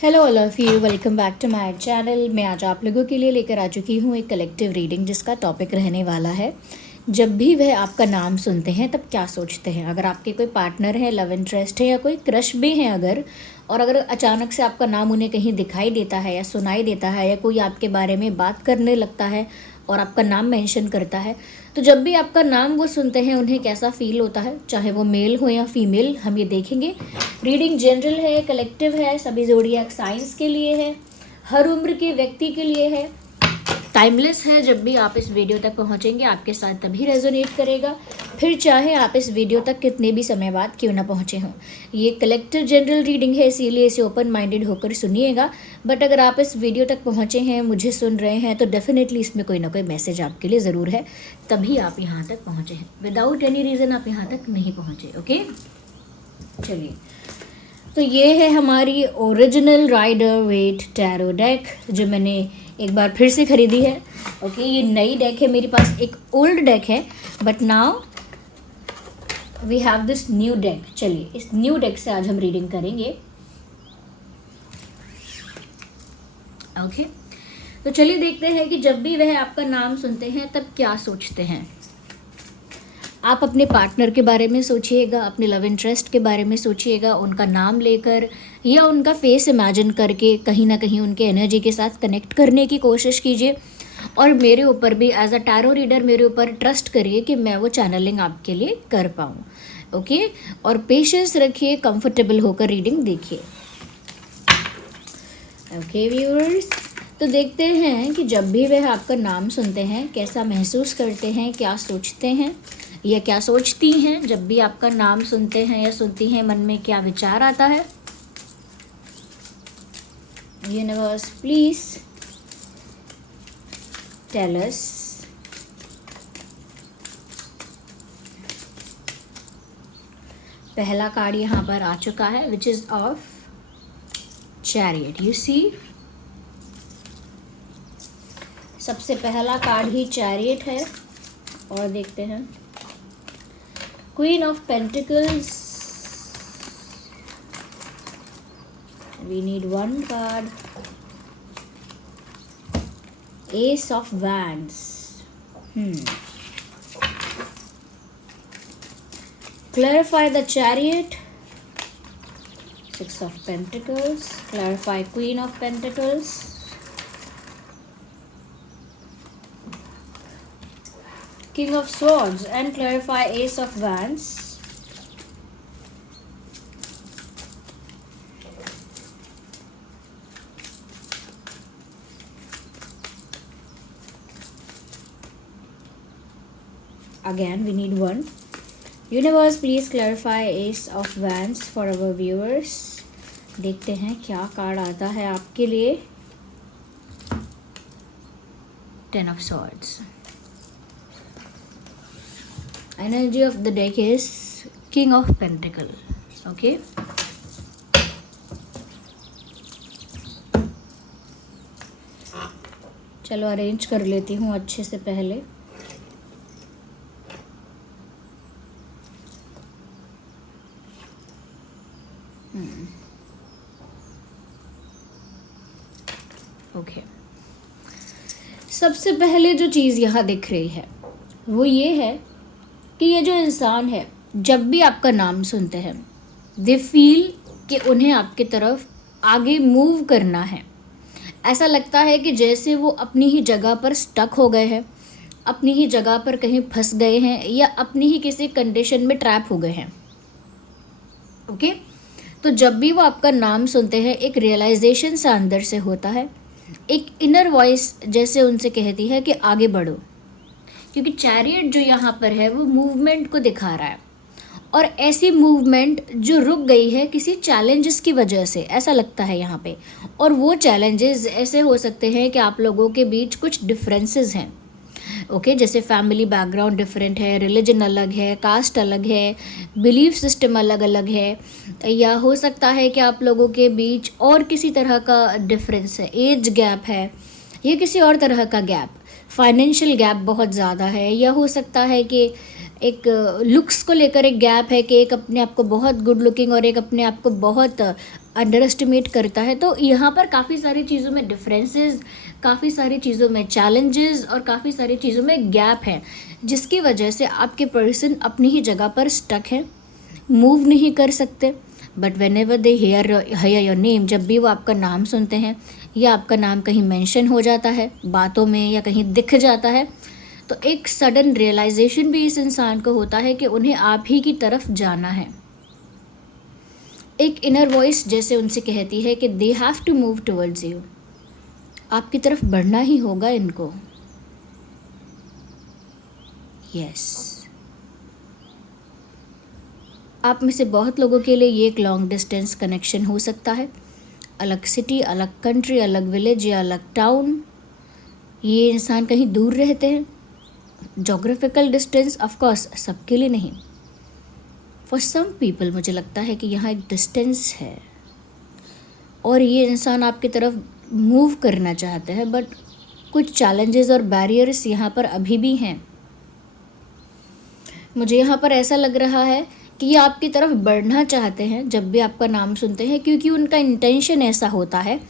Hello all of you, welcome back to my channel. मैं आज आप लोगों के लिए लेकर आ चुकी हूँ एक कलेक्टिव रीडिंग जिसका टॉपिक रहने वाला है जब भी वह आपका नाम सुनते हैं तब क्या सोचते हैं। अगर आपके कोई पार्टनर है, लव इंटरेस्ट है या कोई क्रश भी है अगर अचानक से आपका नाम उन्हें कहीं दिखाई देता है या सुनाई देता है या कोई आपके बारे में बात करने लगता है और आपका नाम मेंशन करता है, तो जब भी आपका नाम वो सुनते हैं उन्हें कैसा फील होता है, चाहे वो मेल हो या फीमेल, हम ये देखेंगे। रीडिंग जनरल है, कलेक्टिव है, सभी ज़ोडिएक साइंस के लिए है, हर उम्र के व्यक्ति के लिए है, टाइमलेस है। जब भी आप इस वीडियो तक पहुंचेंगे आपके साथ तभी रेजोनेट करेगा, फिर चाहे आप इस वीडियो तक कितने भी समय बाद क्यों ना पहुंचे हों। ये कलेक्टिव जनरल रीडिंग है, इसीलिए इसे ओपन माइंडेड होकर सुनिएगा। बट अगर आप इस वीडियो तक पहुंचे हैं, मुझे सुन रहे हैं, तो डेफिनेटली इसमें कोई ना कोई मैसेज आपके लिए ज़रूर है, तभी आप यहाँ तक पहुँचे हैं। विदाउट एनी रीज़न आप यहाँ तक नहीं पहुँचे। ओके, चलिए। तो ये है हमारी original Rider Waite tarot deck जो मैंने एक बार फिर से ख़रीदी है। ओके, ये नई डेक है, मेरे पास एक ओल्ड डेक है but now we have this new deck. चलिए, इस न्यू डेक से आज हम रीडिंग करेंगे। ओके, तो चलिए देखते हैं कि जब भी वह आपका नाम सुनते हैं तब क्या सोचते हैं। आप अपने पार्टनर के बारे में सोचिएगा, अपने लव इंटरेस्ट के बारे में सोचिएगा, उनका नाम लेकर या उनका फेस इमेजिन करके कहीं ना कहीं उनके एनर्जी के साथ कनेक्ट करने की कोशिश कीजिए। और मेरे ऊपर भी एज अ टैरो रीडर मेरे ऊपर ट्रस्ट करिए कि मैं वो चैनलिंग आपके लिए कर पाऊँ। ओके, और पेशेंस रखिए, कंफर्टेबल होकर रीडिंग देखिए। ओके व्यूअर्स, तो देखते हैं कि जब भी वह आपका नाम सुनते हैं कैसा महसूस करते हैं, क्या सोचते हैं या क्या सोचती हैं। जब भी आपका नाम सुनते हैं या सुनती हैं, मन में क्या विचार आता है। Universe please tell us. पहला कार्ड यहाँ पर आ चुका है which is of chariot. You see, सबसे पहला कार्ड ही चैरियट है। और देखते हैं Queen of Pentacles. We need one card. Ace of Wands. Clarify the Chariot. Six of Pentacles. Clarify Queen of Pentacles. King of Swords and clarify Ace of Wands. Again we need one. Universe please clarify Ace of Wands for our viewers. देखते हैं क्या card आता है आपके लिए। Ten of Swords. Energy of the deck is King of Pentacles. Okay, चलो arrange कर लेती हूँ अच्छे से पहले। ओके, सबसे पहले जो चीज़ यहाँ दिख रही है वो ये है कि ये जो इंसान है जब भी आपका नाम सुनते हैं दे फील कि उन्हें आपकी तरफ आगे मूव करना है। ऐसा लगता है कि जैसे वो अपनी ही जगह पर स्टक हो गए हैं, अपनी ही जगह पर कहीं फंस गए हैं या अपनी ही किसी कंडीशन में ट्रैप हो गए हैं। ओके, तो जब भी वो आपका नाम सुनते हैं एक रियलाइजेशन सा अंदर से होता है, एक इनर वॉइस जैसे उनसे कहती है कि आगे बढ़ो। क्योंकि चैरियट जो यहाँ पर है वो मूवमेंट को दिखा रहा है, और ऐसी मूवमेंट जो रुक गई है किसी चैलेंजेस की वजह से, ऐसा लगता है यहाँ पे। और वो चैलेंजेस ऐसे हो सकते हैं कि आप लोगों के बीच कुछ डिफरेंसेस हैं। ओके, जैसे फैमिली बैकग्राउंड डिफरेंट है, रिलीजन अलग है, कास्ट अलग है, बिलीफ सिस्टम अलग अलग है, या हो सकता है कि आप लोगों के बीच और किसी तरह का डिफरेंस है, एज गैप है या किसी और तरह का गैप, फाइनेंशियल गैप बहुत ज़्यादा है, या हो सकता है कि एक लुक्स को लेकर एक गैप है कि एक अपने आप को बहुत गुड लुकिंग और एक अपने आप को बहुत अंडर एस्टिमेट करता है। तो यहाँ पर काफ़ी सारी चीज़ों में डिफरेंसेस, काफ़ी सारी चीज़ों में चैलेंजेस और काफ़ी सारी चीज़ों में गैप है, जिसकी वजह से आपके पर्सन अपनी ही जगह पर स्टक है, मूव नहीं कर सकते। But whenever they hear your name, जब भी वो आपका नाम सुनते हैं या आपका नाम कहीं मेंशन हो जाता है बातों में या कहीं दिख जाता है, तो एक सडन रियलाइजेशन भी इस इंसान को होता है कि उन्हें आप ही की तरफ जाना है। एक इनर वॉइस जैसे उनसे कहती है कि they have to move towards you, आपकी तरफ बढ़ना ही होगा इनको। यस, आप में से बहुत लोगों के लिए ये एक लॉन्ग डिस्टेंस कनेक्शन हो सकता है। अलग सिटी, अलग कंट्री, अलग विलेज या अलग टाउन, ये इंसान कहीं दूर रहते हैं। जोग्राफिकल डिस्टेंस ऑफकोर्स सबके लिए नहीं, फॉर सम पीपल मुझे लगता है कि यहाँ एक डिस्टेंस है और ये इंसान आपकी तरफ मूव करना चाहते हैं, बट कुछ चैलेंजेस और बैरियर्स यहाँ पर अभी भी हैं। मुझे यहाँ पर ऐसा लग रहा है कि ये आपकी तरफ बढ़ना चाहते हैं जब भी आपका नाम सुनते हैं, क्योंकि उनका इंटेंशन ऐसा होता है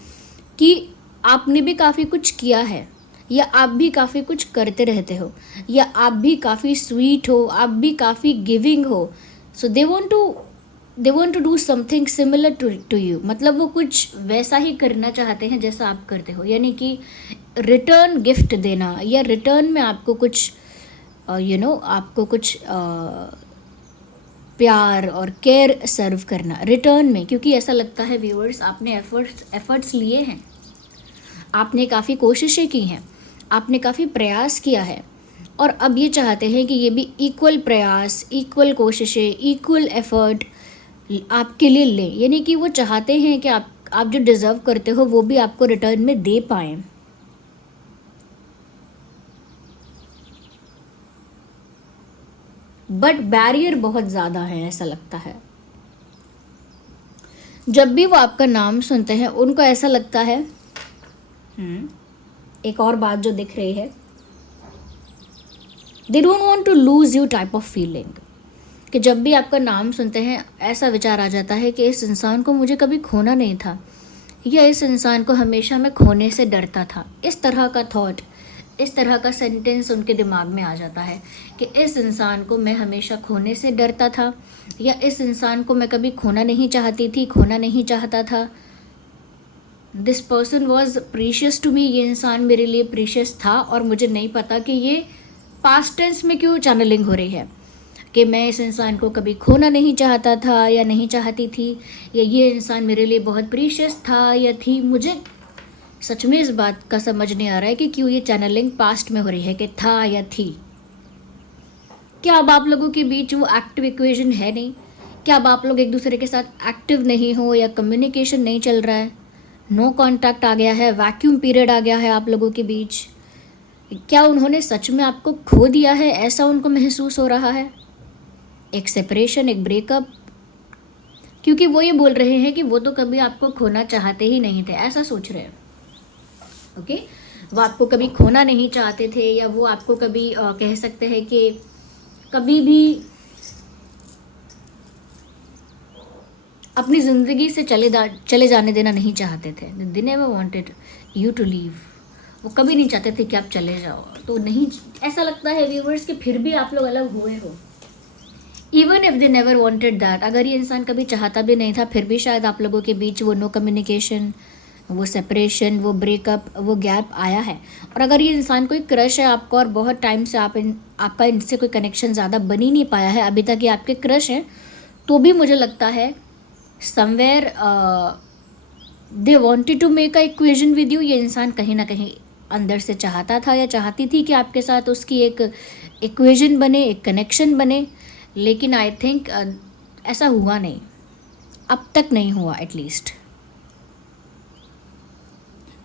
कि आपने भी काफ़ी कुछ किया है या आप भी काफ़ी कुछ करते रहते हो या आप भी काफ़ी स्वीट हो, आप भी काफ़ी गिविंग हो। So they want to do something similar to you, मतलब वो कुछ वैसा ही करना चाहते हैं जैसा आप करते हो, यानी कि रिटर्न गिफ्ट देना या रिटर्न में आपको कुछ आपको कुछ प्यार और केयर सर्व करना रिटर्न में। क्योंकि ऐसा लगता है व्यूअर्स, आपने एफर्ट्स लिए हैं, आपने काफ़ी कोशिशें की हैं, आपने काफ़ी प्रयास किया है और अब ये चाहते हैं कि ये भी इक्वल प्रयास, इक्वल कोशिशें, इक्वल एफर्ट आपके लिए लें। यानी कि वो चाहते हैं कि आप जो डिज़र्व करते हो वो भी आपको रिटर्न में दे पाएँ। बट बैरियर बहुत ज़्यादा है, ऐसा लगता है। जब भी वो आपका नाम सुनते हैं उनको ऐसा लगता है, एक और बात जो दिख रही है, they don't want to lose you type of feeling, कि जब भी आपका नाम सुनते हैं ऐसा विचार आ जाता है कि इस इंसान को मुझे कभी खोना नहीं था या इस इंसान को हमेशा मैं खोने से डरता था। इस तरह का थॉट, इस तरह का सेंटेंस उनके दिमाग में आ जाता है कि इस इंसान को मैं हमेशा खोने से डरता था या इस इंसान को मैं कभी खोना नहीं चाहती थी, खोना नहीं चाहता था। This person was precious to me, ये इंसान मेरे लिए प्रीशियस था और मुझे नहीं पता कि ये पास्ट टेंस में क्यों चैनलिंग हो रही है कि मैं इस इंसान को कभी खोना नहीं चाहता था या नहीं चाहती थी, या ये इंसान मेरे लिए बहुत प्रीशियस था या थी। मुझे सच में इस बात का समझ नहीं आ रहा है कि क्यों ये चैनलिंग पास्ट में हो रही है कि था या थी। क्या अब आप लोगों के बीच वो एक्टिव इक्वेशन है नहीं? क्या अब आप लोग एक दूसरे के साथ एक्टिव नहीं हो या कम्युनिकेशन नहीं चल रहा है? नो कांटेक्ट आ गया है, वैक्यूम पीरियड आ गया है आप लोगों के बीच? क्या उन्होंने सच में आपको खो दिया है, ऐसा उनको महसूस हो रहा है? एक सेपरेशन, एक ब्रेकअप, क्योंकि वो ये बोल रहे हैं कि वो तो कभी आपको खोना चाहते ही नहीं थे, ऐसा सोच रहे हैं। ओके, वो आपको कभी खोना नहीं चाहते थे या वो आपको कभी कह सकते हैं कि कभी भी अपनी ज़िंदगी से चले जाने देना नहीं चाहते थे। They never wanted you to leave, वो कभी नहीं चाहते थे कि आप चले जाओ। तो नहीं, ऐसा लगता है व्यूवर्स कि फिर भी आप लोग अलग हुए हो, even if they never wanted that. अगर ये इंसान कभी चाहता भी नहीं था फिर भी शायद आप लोगों के बीच वो नो कम्युनिकेशन, वो सेपरेशन, वो ब्रेकअप, वो गैप आया है। और अगर ये इंसान कोई क्रश है आपको और बहुत टाइम से आपका इनसे कोई कनेक्शन ज़्यादा बन ही नहीं पाया है, अभी तक ये आपके क्रश हैं, तो भी मुझे लगता है somewhere they wanted to make a equation with you. ये इंसान कहीं ना कहीं अंदर से चाहता था या चाहती थी कि आपके साथ उसकी एक इक्वेशन बने, एक कनेक्शन बने, लेकिन आई थिंक ऐसा हुआ नहीं, अब तक नहीं हुआ एटलीस्ट।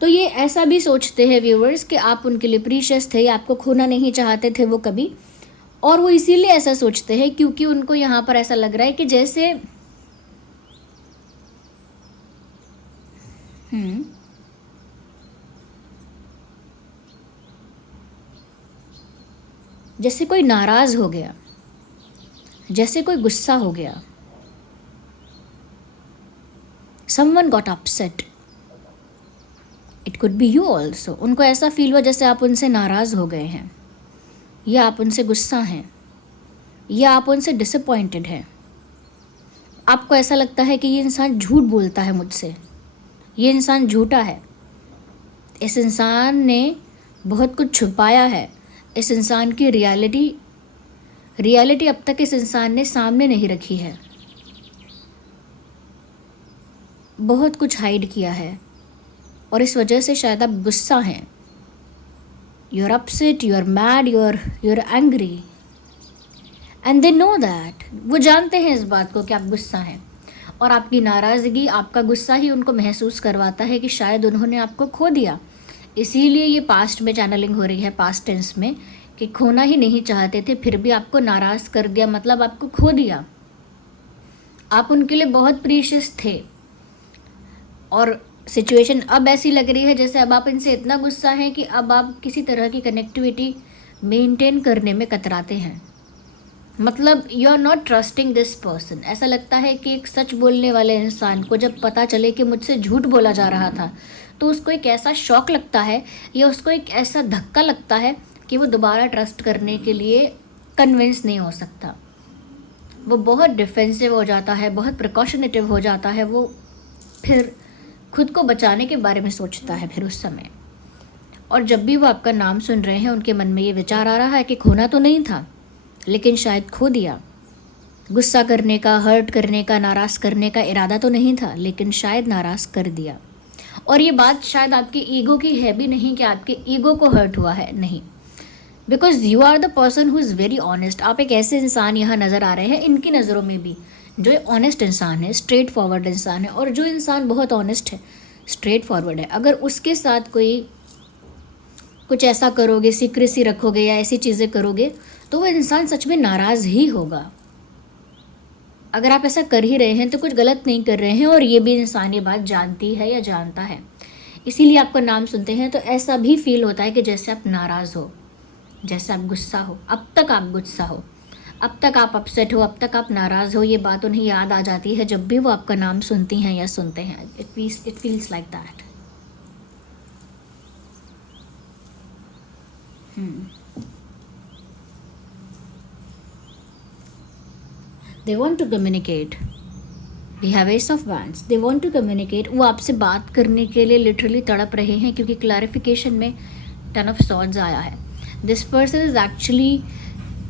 तो ये ऐसा भी सोचते हैं व्यूवर्स कि आप उनके लिए प्रीशियस थे, आपको खोना नहीं चाहते थे वो कभी, और वो इसीलिए ऐसा सोचते हैं क्योंकि उनको यहाँ पर ऐसा लग रहा है कि जैसे कोई नाराज़ हो गया, जैसे कोई गुस्सा हो गया, someone got upset, it could be you also. उनको ऐसा फील हुआ जैसे आप उनसे नाराज़ हो गए हैं, या आप उनसे गुस्सा हैं, या आप उनसे डिसअपॉइंटेड हैं। आपको ऐसा लगता है कि ये इंसान झूठ बोलता है मुझसे, ये इंसान झूठा है, इस इंसान ने बहुत कुछ छुपाया है, इस इंसान की रियलिटी अब तक इस इंसान ने सामने नहीं रखी है, बहुत कुछ हाइड किया है, और इस वजह से शायद आप गुस्सा हैं। You are upset, you are mad, you are angry, and they know that. वो जानते हैं इस बात को कि आप गुस्सा हैं, और आपकी नाराज़गी, आपका गुस्सा ही उनको महसूस करवाता है कि शायद उन्होंने आपको खो दिया। इसीलिए ये पास्ट में चैनलिंग हो रही है, पास्ट टेंस में, कि खोना ही नहीं चाहते थे फिर भी आपको नाराज़ कर दिया, मतलब आपको खो दिया। आप उनके लिए बहुत प्रीशियस थे, और सिचुएशन अब ऐसी लग रही है जैसे अब आप इनसे इतना गुस्सा है कि अब आप किसी तरह की कनेक्टिविटी मेंटेन करने में कतराते हैं। मतलब you are not trusting this person. ऐसा लगता है कि एक सच बोलने वाले इंसान को जब पता चले कि मुझसे झूठ बोला जा रहा था, तो उसको एक ऐसा शॉक लगता है, या उसको एक ऐसा धक्का लगता है कि वो दोबारा ट्रस्ट करने के लिए कन्विंस नहीं हो सकता। वो बहुत डिफेंसिव हो जाता है, बहुत प्रिकॉशनेटिव हो जाता है, वो फिर खुद को बचाने के बारे में सोचता है फिर उस समय। और जब भी वो आपका नाम सुन रहे हैं, उनके मन में ये विचार आ रहा है कि खोना तो नहीं था, लेकिन शायद खो दिया। गुस्सा करने का, हर्ट करने का, नाराज़ करने का इरादा तो नहीं था, लेकिन शायद नाराज़ कर दिया। और ये बात शायद आपके ईगो की है भी नहीं कि आपके ईगो को हर्ट हुआ है, नहीं, because you are the person who is very honest. आप एक ऐसे इंसान यहाँ नज़र आ रहे हैं इनकी नज़रों में भी, जो ऑनेस्ट इंसान है, स्ट्रेट फॉरवर्ड इंसान है। और जो इंसान बहुत ऑनेस्ट है, स्ट्रेट फॉरवर्ड है, अगर उसके साथ कोई कुछ ऐसा करोगे, सीक्रेसी रखोगे या ऐसी चीज़ें करोगे, तो वो इंसान सच में नाराज़ ही होगा। अगर आप ऐसा कर ही रहे हैं तो कुछ गलत नहीं कर रहे हैं, और ये भी इंसान ये बात जानती है या जानता है। इसीलिए आपका नाम सुनते हैं तो ऐसा भी फील होता है कि जैसे आप नाराज़ हो, जैसे आप गुस्सा हो। अब तक आप गुस्सा हो, अब तक आप अपसेट हो, अब तक आप नाराज़ हो, ये बात उन्हें याद आ जाती है जब भी वो आपका नाम सुनती हैं या सुनते हैं। It feels like that. They want to communicate. We have Ace of Wands. They want to communicate. वो आपसे बात करने के लिए लिटरली तड़प रहे हैं, क्योंकि क्लैरिफिकेशन में Ten of Swords आया है। This person is actually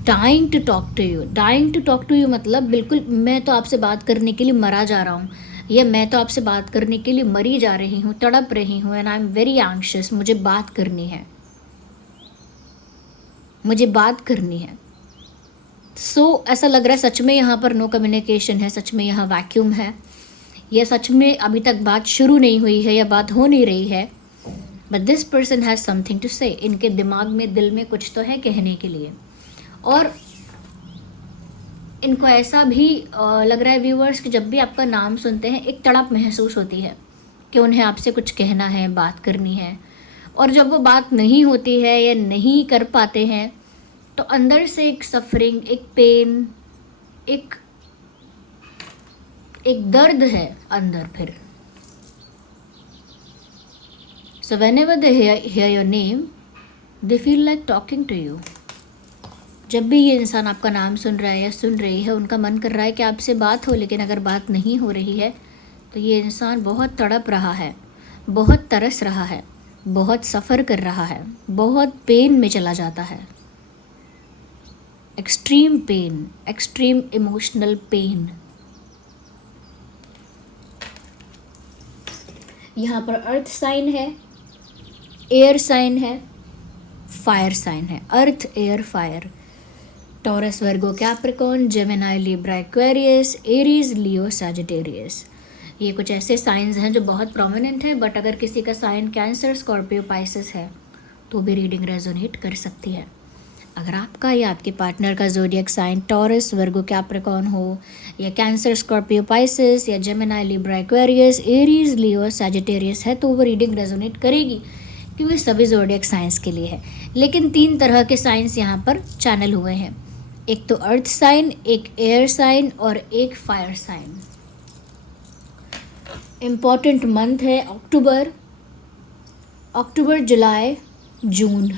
dying to talk to you. Dying to talk to you मतलब बिल्कुल मैं तो आपसे बात करने के लिए मरा जा रहा हूँ, या मैं तो आपसे बात करने के लिए मरी जा रही हूँ, तड़प रही हूँ, and I am very anxious. मुझे बात करनी है, मुझे बात करनी है। ऐसा लग रहा है सच में यहाँ पर नो कम्युनिकेशन है, सच में यहाँ वैक्यूम है, या सच में अभी तक बात शुरू नहीं हुई है या बात हो नहीं रही है। But this person has something to say. इनके दिमाग में, दिल में कुछ तो है कहने के लिए। और इनको ऐसा भी लग रहा है व्यूअर्स कि जब भी आपका नाम सुनते हैं एक तड़प महसूस होती है कि उन्हें आपसे कुछ कहना है, बात करनी है। और जब वो बात नहीं होती है या नहीं कर पाते हैं, तो अंदर से एक सफरिंग, एक पेन, एक दर्द है अंदर फिर। सो whenever they hear your name, they feel like talking to you. जब भी ये इंसान आपका नाम सुन रहा है या सुन रही है, उनका मन कर रहा है कि आपसे बात हो, लेकिन अगर बात नहीं हो रही है तो ये इंसान बहुत तड़प रहा है, बहुत तरस रहा है, बहुत सफ़र कर रहा है, बहुत पेन में चला जाता है। Extreme pain, extreme emotional pain. यहाँ पर अर्थ साइन है, एयर साइन है, फायर साइन है। Earth, air, fire. Taurus, Virgo, Capricorn, Gemini, Libra, Aquarius, Aries, Leo, Sagittarius. ये कुछ ऐसे साइंस हैं जो बहुत प्रोमिनेंट है। बट अगर किसी का साइन कैंसर, स्कॉर्पियो, पाइसेस है तो भी रीडिंग रेजोनेट कर सकती है। अगर आपका या आपके पार्टनर का zodiac sign taurus, Virgo, Capricorn हो, या कैंसर, स्कॉर्पियो, पाइसेस, या Gemini, Libra, Aquarius, Aries, Leo, Sagittarius है, तो वो रीडिंग रेजोनेट करेगी, क्योंकि सभी ज़ोडिएक साइंस के लिए है। लेकिन 3 तरह के साइंस यहाँ पर चैनल हुए हैं। एक तो अर्थ साइन, एक एयर साइन और एक फायर साइन। इम्पॉर्टेंट मंथ है अक्टूबर, जुलाई, जून।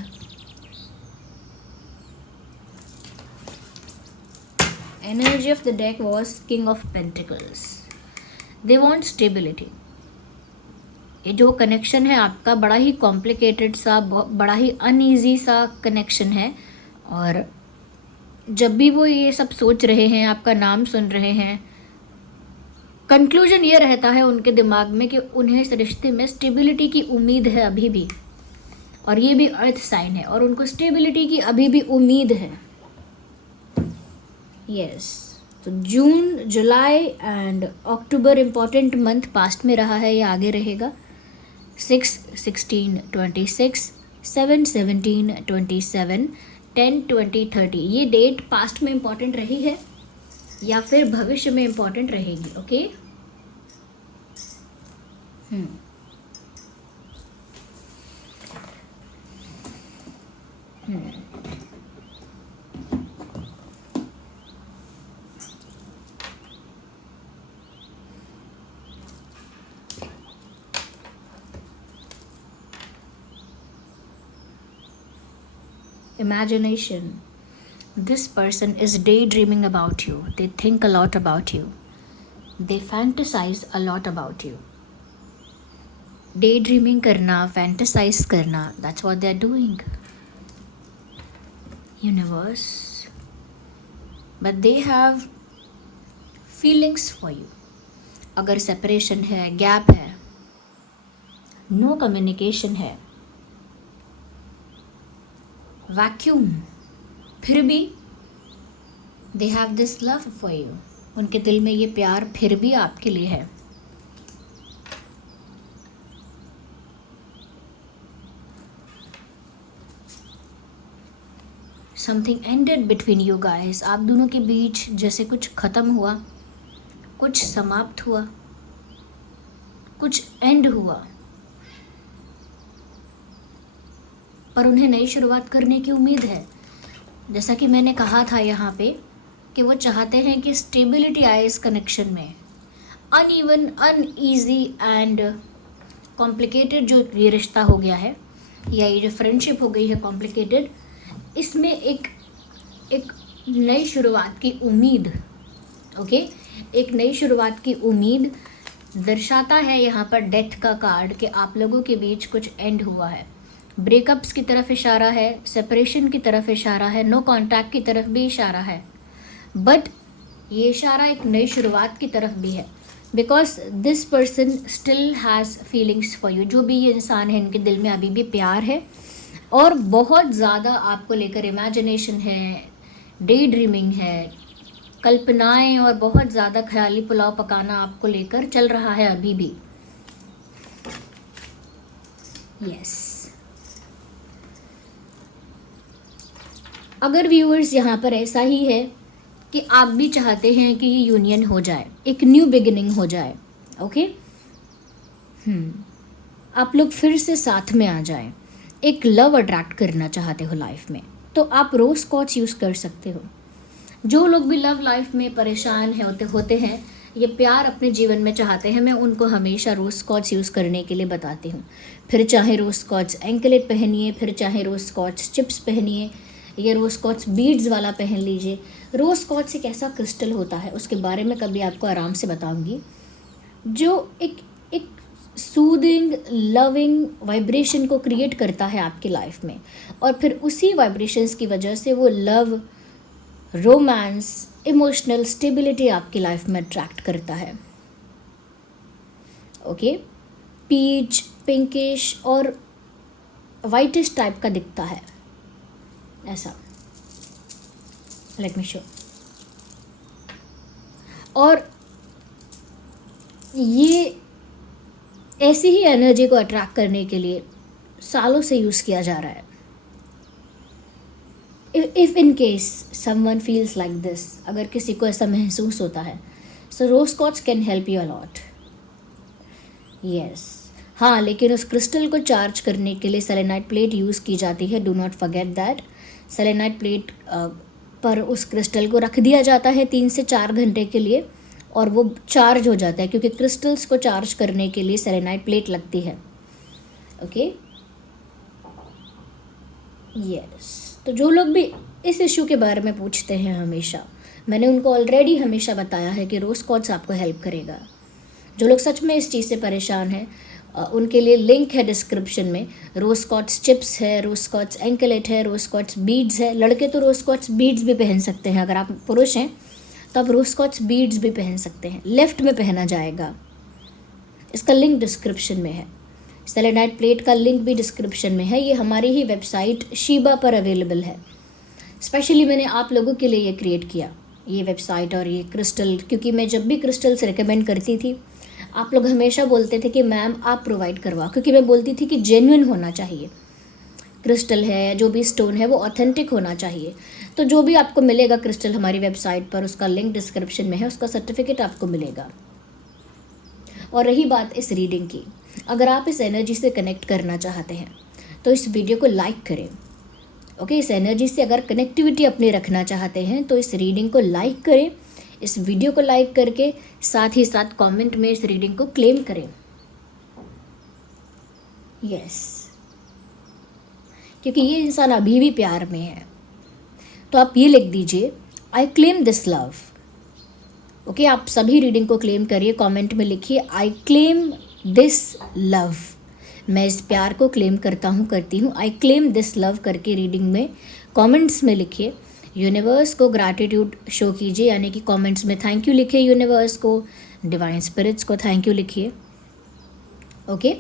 Energy of the deck was king of pentacles. They want stability. ये जो कनेक्शन है आपका बड़ा ही कॉम्प्लिकेटेड सा, बड़ा ही अनईजी सा कनेक्शन है। और जब भी वो ये सब सोच रहे हैं, आपका नाम सुन रहे हैं, कंक्लूजन ये रहता है उनके दिमाग में कि उन्हें इस रिश्ते में स्टेबिलिटी की उम्मीद है अभी भी। और ये भी अर्थ साइन है और उनको स्टेबिलिटी की अभी भी उम्मीद है। यस, तो June, July and October important month past में रहा है या आगे रहेगा। 6, 16, 26, 7, 17, 27, 10, 20, 30 ये डेट पास्ट में इम्पॉर्टेंट रही है या फिर भविष्य में इम्पॉर्टेंट रहेगी। Okay, imagination. This person is daydreaming about you. They think a lot about you. They fantasize a lot about you. Daydreaming करना, fantasize करना, that's what they're doing. Universe. But they have feelings for you. अगर separation है, gap है, no communication है, vacuum, फिर भी they have this love for you. उनके दिल में ये प्यार फिर भी आपके लिए है। Something ended between you guys. आप दोनों के बीच जैसे कुछ खत्म हुआ, कुछ समाप्त हुआ, कुछ एंड हुआ, पर उन्हें नई शुरुआत करने की उम्मीद है। जैसा कि मैंने कहा था यहाँ पे कि वो चाहते हैं कि स्टेबिलिटी आए इस कनेक्शन में। अनइवन, अनईजी एंड कॉम्प्लिकेटेड जो ये रिश्ता हो गया है या ये जो फ्रेंडशिप हो गई है कॉम्प्लिकेटेड, इसमें एक नई शुरुआत की उम्मीद। ओके, एक नई शुरुआत की उम्मीद दर्शाता है यहाँ पर डेथ का कार्ड कि आप लोगों के बीच कुछ एंड हुआ है। ब्रेकअप्स की तरफ इशारा है, सेपरेशन की तरफ इशारा है, नो कॉन्टैक्ट की तरफ भी इशारा है, बट ये इशारा एक नई शुरुआत की तरफ भी है। Because this person still has feelings for you. जो भी ये इंसान है, इनके दिल में अभी भी प्यार है और बहुत ज़्यादा आपको लेकर इमेजिनेशन है, डे ड्रीमिंग है, कल्पनाएं और बहुत ज़्यादा ख्याली पुलाव पकाना आपको लेकर चल रहा है अभी भी। यस, अगर व्यूअर्स यहाँ पर ऐसा ही है कि आप भी चाहते हैं कि ये यूनियन हो जाए, एक न्यू बिगिनिंग हो जाए। ओके, आप लोग फिर से साथ में आ जाएं, एक लव अट्रैक्ट करना चाहते हो लाइफ में, तो आप रोज स्कॉच यूज़ कर सकते हो। जो लोग भी लव लाइफ में परेशान होते हैं, ये प्यार अपने जीवन में चाहते हैं, मैं उनको हमेशा रोज स्कॉच यूज़ करने के लिए बताती हूँ। फिर चाहे रोज स्कॉच एंकलेट पहनिए, फिर चाहे रोज स्कॉच चिप्स पहनिए या रोज स्कॉच बीड्स वाला पहन लीजिए। रोज स्कॉच एक ऐसा क्रिस्टल होता है, उसके बारे में कभी आपको आराम से बताऊंगी, जो एक सूदिंग, लविंग वाइब्रेशन को क्रिएट करता है आपकी लाइफ में, और फिर उसी वाइब्रेशंस की वजह से वो लव, रोमांस, इमोशनल स्टेबिलिटी आपकी लाइफ में अट्रैक्ट करता है। ओके, पीच, पिंकिश और वाइटिश टाइप का दिखता है ऐसा। Let me show. और ये ऐसी ही एनर्जी को अट्रैक्ट करने के लिए सालों से यूज़ किया जा रहा है। If in case someone feels like this, अगर किसी को ऐसा महसूस होता है, सो रोज स्कॉच can help you a lot. Yes, हाँ, लेकिन उस क्रिस्टल को चार्ज करने के लिए सेलेनाइट प्लेट यूज़ की जाती है। Do not forget that. Selenite plate पर उस क्रिस्टल को रख दिया जाता है 3 से 4 घंटे के लिए, और वो चार्ज हो जाता है, क्योंकि क्रिस्टल्स को चार्ज करने के लिए सेलेनाइट प्लेट लगती है। Okay, yes. तो जो लोग भी इस इशू के बारे में पूछते हैं हमेशा, मैंने उनको ऑलरेडी हमेशा बताया है कि रोज़ क्वार्ट्ज आपको हेल्प करेगा। जो लोग सच में इस चीज़ से परेशान हैं उनके लिए लिंक है डिस्क्रिप्शन में। रोज़ क्वार्ट्ज चिप्स है, रोज़ क्वार्ट्ज एंकलेट है, रोज़ क्वार्ट्ज बीड्स है। लड़के तो रोज़ क्वार्ट्ज बीड्स भी पहन सकते हैं, अगर आप पुरुष हैं तो आप रोज़ क्वार्ट्ज बीड्स भी पहन सकते हैं, लेफ्ट में पहना जाएगा। इसका लिंक डिस्क्रिप्शन में है। सेलेनाइट प्लेट का लिंक भी डिस्क्रिप्शन में है। ये हमारी ही वेबसाइट शीबा पर अवेलेबल है। स्पेशली मैंने आप लोगों के लिए ये क्रिएट किया, ये वेबसाइट और ये क्रिस्टल, क्योंकि मैं जब भी क्रिस्टल्स रिकमेंड करती थी आप लोग हमेशा बोलते थे कि मैम आप प्रोवाइड करवाओ, क्योंकि मैं बोलती थी कि जेन्युइन होना चाहिए। क्रिस्टल है, जो भी स्टोन है वो ऑथेंटिक होना चाहिए। तो जो भी आपको मिलेगा क्रिस्टल हमारी वेबसाइट पर, उसका लिंक डिस्क्रिप्शन में है, उसका सर्टिफिकेट आपको मिलेगा। और रही बात इस रीडिंग की, अगर आप इस एनर्जी से कनेक्ट करना चाहते हैं तो इस वीडियो को लाइक करें। ओके, इस एनर्जी से अगर कनेक्टिविटी अपनी रखना चाहते हैं तो इस रीडिंग को लाइक करें। इस वीडियो को लाइक करके साथ ही साथ कमेंट में इस रीडिंग को क्लेम करें। यस, क्योंकि ये इंसान अभी भी प्यार में है। तो आप ये लिख दीजिए, I claim this love. Okay, आप सभी रीडिंग को क्लेम करिए, कमेंट में लिखिए आई क्लेम दिस लव। मैं इस प्यार को क्लेम करता हूँ, करती हूँ। आई क्लेम दिस लव करके रीडिंग में कमेंट्स में लिखिए। यूनिवर्स को ग्रैटिट्यूड शो कीजिए, यानी कि कमेंट्स में थैंक यू लिखिए यूनिवर्स को, डिवाइन स्पिरिट्स को थैंक यू लिखिए। ओके,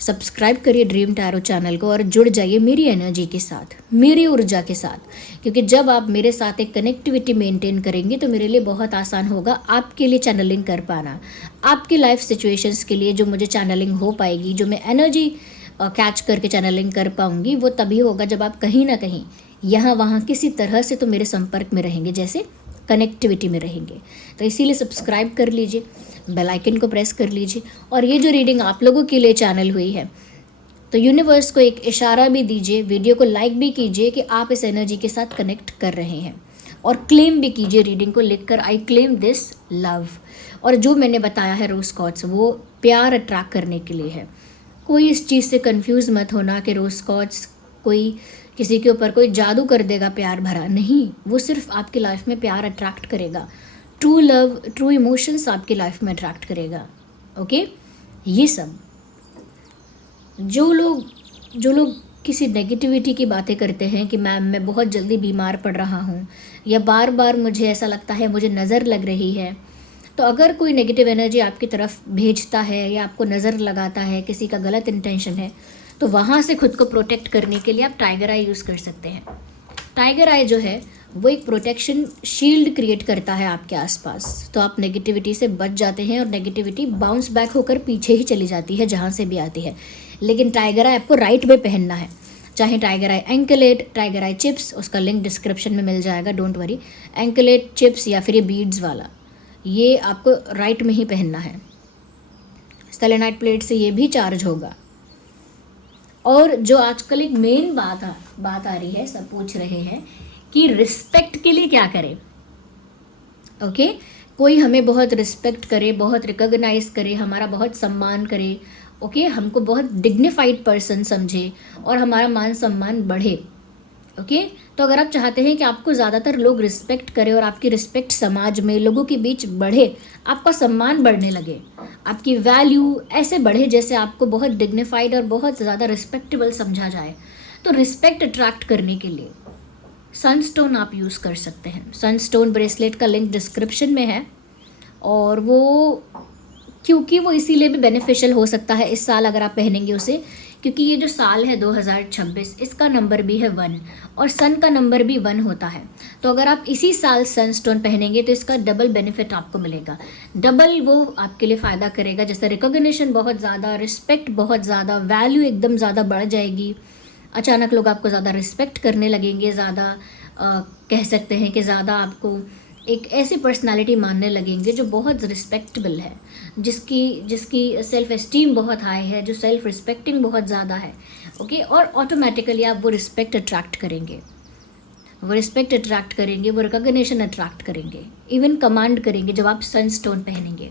सब्सक्राइब करिए ड्रीम टैरो चैनल को और जुड़ जाइए मेरी एनर्जी के साथ, मेरी ऊर्जा के साथ, क्योंकि जब आप मेरे साथ एक कनेक्टिविटी मेंटेन करेंगे तो मेरे लिए बहुत आसान होगा आपके लिए चैनलिंग कर पाना। आपकी लाइफ सिचुएशंस के लिए जो मुझे चैनलिंग हो पाएगी, जो मैं एनर्जी कैच करके चैनलिंग कर पाऊंगी, वो तभी होगा जब आप कहीं ना कहीं यहाँ वहाँ किसी तरह से तो मेरे संपर्क में रहेंगे, जैसे कनेक्टिविटी में रहेंगे। तो इसीलिए सब्सक्राइब कर लीजिए, बेल आइकन को प्रेस कर लीजिए। और ये जो रीडिंग आप लोगों के लिए चैनल हुई है, तो यूनिवर्स को एक इशारा भी दीजिए, वीडियो को लाइक भी कीजिए कि आप इस एनर्जी के साथ कनेक्ट कर रहे हैं, और क्लेम भी कीजिए रीडिंग को लिखकर, आई क्लेम दिस लव। और जो मैंने बताया है रोज़ क्वार्ट्ज, वो प्यार अट्रैक्ट करने के लिए है। कोई इस चीज़ से कंफ्यूज मत होना कि रोज़ क्वार्ट्ज कोई किसी के ऊपर कोई जादू कर देगा प्यार भरा, नहीं। वो सिर्फ आपकी लाइफ में प्यार अट्रैक्ट करेगा, ट्रू लव, ट्रू इमोशंस आपकी लाइफ में अट्रैक्ट करेगा। ओके, ये सब जो लोग किसी नेगेटिविटी की बातें करते हैं कि मैम मैं बहुत जल्दी बीमार पड़ रहा हूँ, या बार बार मुझे ऐसा लगता है मुझे नज़र लग रही है, तो अगर कोई नेगेटिव एनर्जी आपकी तरफ भेजता है या आपको नज़र लगाता है, किसी का गलत इंटेंशन है, तो वहाँ से खुद को प्रोटेक्ट करने के लिए आप टाइगर आई यूज़ कर सकते हैं। टाइगर आई जो है वो एक प्रोटेक्शन शील्ड क्रिएट करता है आपके आसपास, तो आप नेगेटिविटी से बच जाते हैं और नेगेटिविटी बाउंस बैक होकर पीछे ही चली जाती है जहाँ से भी आती है। लेकिन टाइगर आई आपको राइट में पहनना है, चाहे टाइगर आई एंकलेट, टाइगर आई चिप्स, उसका लिंक डिस्क्रिप्शन में मिल जाएगा, डोंट वरी। एंकलेट, चिप्स या फिर ये बीड्स वाला, ये आपको राइट में ही पहनना है। सेलेनाइट प्लेट से ये भी चार्ज होगा। और जो आजकल एक मेन बात आ रही है, सब पूछ रहे हैं कि रिस्पेक्ट के लिए क्या करें। ओके, कोई हमें बहुत रिस्पेक्ट करे, बहुत रिकॉग्नाइज करे, हमारा बहुत सम्मान करे, ओके, हमको बहुत डिग्निफाइड पर्सन समझे और हमारा मान सम्मान बढ़े। ओके, तो अगर आप चाहते हैं कि आपको ज़्यादातर लोग रिस्पेक्ट करें और आपकी रिस्पेक्ट समाज में लोगों के बीच बढ़े, आपका सम्मान बढ़ने लगे, आपकी वैल्यू ऐसे बढ़े जैसे आपको बहुत डिग्निफाइड और बहुत ज़्यादा रिस्पेक्टेबल समझा जाए, तो रिस्पेक्ट अट्रैक्ट करने के लिए सनस्टोन आप यूज़ कर सकते हैं। सनस्टोन ब्रेसलेट का लिंक डिस्क्रिप्शन में है, और वो क्योंकि वो इसीलिए भी बेनिफिशियल हो सकता है इस साल अगर आप पहनेंगे उसे, क्योंकि ये जो साल है 2026, इसका नंबर भी है 1 और सन का नंबर भी 1 होता है। तो अगर आप इसी साल सनस्टोन पहनेंगे तो इसका डबल बेनिफिट आपको मिलेगा, डबल वो आपके लिए फ़ायदा करेगा। जैसे रिकॉग्निशन बहुत ज़्यादा, रिस्पेक्ट बहुत ज़्यादा, वैल्यू एकदम ज़्यादा बढ़ जाएगी, अचानक लोग आपको ज़्यादा रिस्पेक्ट करने लगेंगे, ज़्यादा कह सकते हैं कि ज़्यादा आपको एक ऐसी पर्सनालिटी मानने लगेंगे जो बहुत रिस्पेक्टेबल है, जिसकी सेल्फ एस्टीम बहुत हाई है, जो सेल्फ रिस्पेक्टिंग बहुत ज़्यादा है। ओके, और ऑटोमेटिकली आप वो रिस्पेक्ट अट्रैक्ट करेंगे। वो रिस्पेक्ट अट्रैक्ट करेंगे, वो रिकॉग्निशन अट्रैक्ट करेंगे, इवन कमांड करेंगे जब आप सनस्टोन पहनेंगे।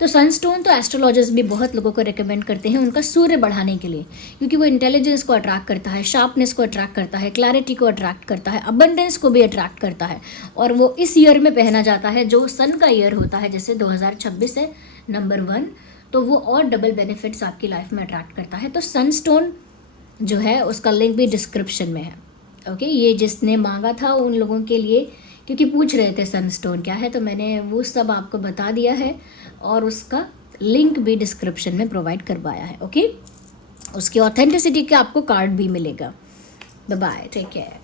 तो सनस्टोन तो एस्ट्रोलॉजर्स भी बहुत लोगों को रिकमेंड करते हैं उनका सूर्य बढ़ाने के लिए, क्योंकि वो इंटेलिजेंस को अट्रैक्ट करता है, शार्पनेस को अट्रैक्ट करता है, क्लैरिटी को अट्रैक्ट करता है, अबंडेंस को भी अट्रैक्ट करता है। और वो इस ईयर में पहना जाता है जो सन का ईयर होता है, जैसे 2026 है नंबर 1, तो वो और डबल बेनिफिट्स आपकी लाइफ में अट्रैक्ट करता है। तो सनस्टोन जो है उसका लिंक भी डिस्क्रिप्शन में है। ओके, ये जिसने मांगा था उन लोगों के लिए, क्योंकि पूछ रहे थे सनस्टोन क्या है, तो मैंने वो सब आपको बता दिया है और उसका लिंक भी डिस्क्रिप्शन में प्रोवाइड करवाया है। ओके, उसकी ऑथेंटिसिटी का आपको कार्ड भी मिलेगा। Bye bye, take care.